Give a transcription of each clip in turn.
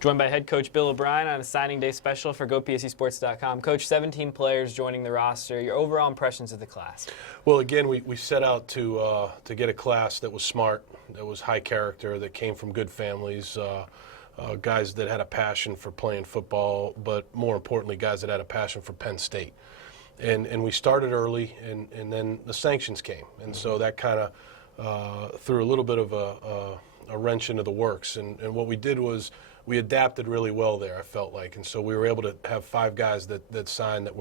Joined by head coach Bill O'Brien on a signing day special for GoPSCSports.com. Coach, 17 players joining the roster. Your overall impressions of the class? Well, again, we set out to get a class that was smart, that was high character, that came from good families, guys that had a passion for playing football, but more importantly, guys that had a passion for Penn State. And we started early, and then the sanctions came, and so that kind of threw a little bit of a wrench into the works. And what we did was we adapted really well there, I felt like, and so we were able to have 5 guys that signed that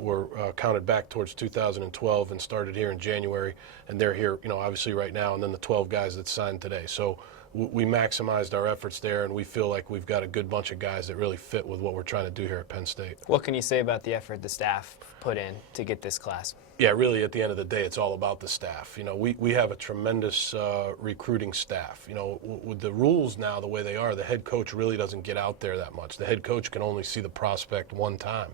were counted back towards 2012 and started here in January, and they're here, obviously right now, and then the 12 guys that signed today. So we maximized our efforts there, and we feel like we've got a good bunch of guys that really fit with what we're trying to do here at Penn State. What can you say about the effort the staff put in to get this class? Yeah, really, at the end of the day, it's all about the staff. We have a tremendous recruiting staff. With the rules now the way they are, the head coach really doesn't get out there that much. The head coach can only see the prospect one time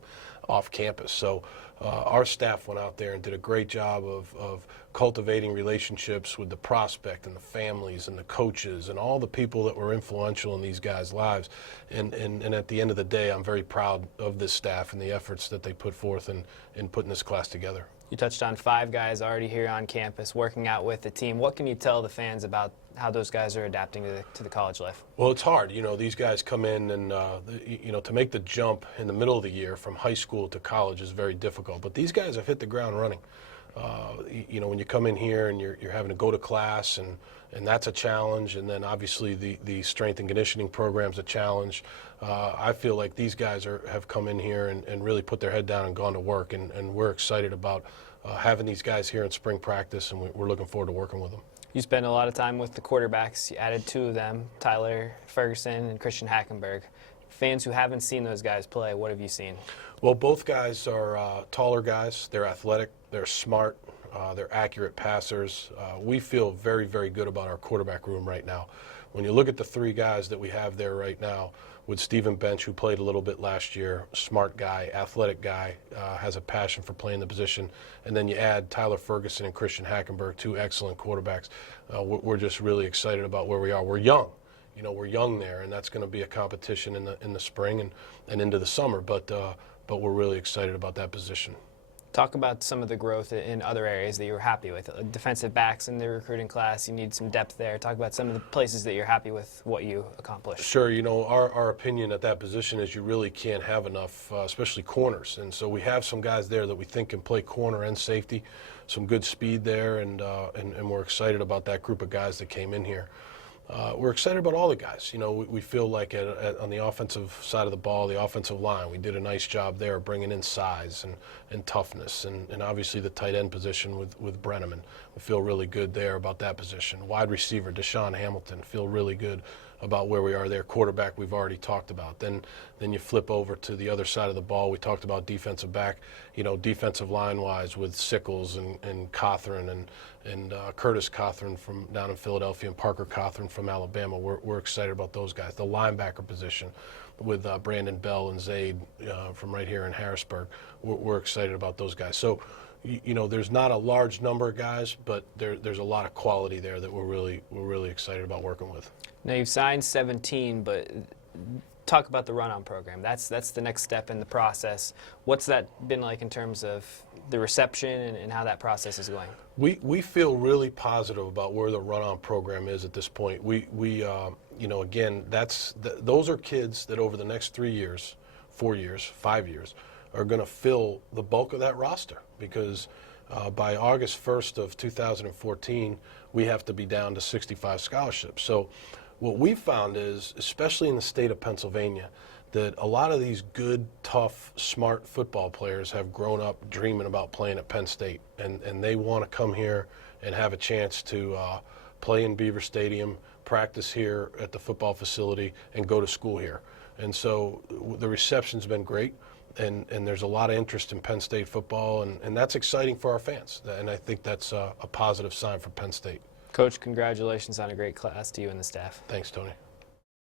off campus. So our staff went out there and did a great job of cultivating relationships with the prospect and the families and the coaches and all the people that were influential in these guys' lives. And at the end of the day, I'm very proud of this staff and the efforts that they put forth in putting this class together. You touched on 5 guys already here on campus working out with the team. What can you tell the fans about how those guys are adapting to the college life? Well, it's hard. These guys come in and, to make the jump in the middle of the year from high school to college is very difficult. But these guys have hit the ground running. When you come in here and you're having to go to class, and that's a challenge, and then obviously the strength and conditioning program's a challenge. I feel like these guys have come in here and really put their head down and gone to work, and we're excited about having these guys here in spring practice, and we're looking forward to working with them. You spend a lot of time with the quarterbacks. You added 2 of them, Tyler Ferguson and Christian Hackenberg. Fans who haven't seen those guys play, what have you seen? Well, both guys are taller guys. They're athletic. They're smart. They're accurate passers. We feel very, very good about our quarterback room right now. When you look at the 3 guys that we have there right now, with Stephen Bench, who played a little bit last year, smart guy, athletic guy, has a passion for playing the position, and then you add Tyler Ferguson and Christian Hackenberg, 2 excellent quarterbacks. We're just really excited about where we are. We're young. We're young there, and that's going to be a competition in the spring and into the summer, but we're really excited about that position. Talk about some of the growth in other areas that you were happy with. Defensive backs in the recruiting class, you need some depth there. Talk about some of the places that you're happy with what you accomplished. Sure. Our opinion at that position is you really can't have enough, especially corners. And so we have some guys there that we think can play corner and safety, some good speed there, and we're excited about that group of guys that came in here. We're excited about all the guys. We feel like on the offensive side of the ball, the offensive line, we did a nice job there bringing in size and toughness, and obviously the tight end position with Brenneman. We feel really good there about that position. Wide receiver, Deshaun Hamilton, feel really good about where we are there. Quarterback, we've already talked about. Then you flip over to the other side of the ball. We talked about defensive back, defensive line-wise with Sickles and Cothran and Curtis Cothran from down in Philadelphia and Parker Cothran from Alabama. We're excited about those guys. The linebacker position with Brandon Bell and Zaid from right here in Harrisburg. We're excited about those guys. So, there's not a large number of guys, but there's a lot of quality there that we're really excited about working with. Now, you've signed 17, but talk about the run-on program. That's the next step in the process. What's that been like in terms of the reception and how that process is going? We feel really positive about where the run-on program is at this point. Again, those are kids that over the next 3 years, 4 years, 5 years, are going to fill the bulk of that roster, because by August 1st of 2014, we have to be down to 65 scholarships. So what we've found is, especially in the state of Pennsylvania, that a lot of these good, tough, smart football players have grown up dreaming about playing at Penn State, and they want to come here and have a chance to play in Beaver Stadium, practice here at the football facility, and go to school here. And so the reception's been great, and there's a lot of interest in Penn State football, and that's exciting for our fans, and I think that's a positive sign for Penn State. Coach, congratulations on a great class to you and the staff. Thanks, Tony.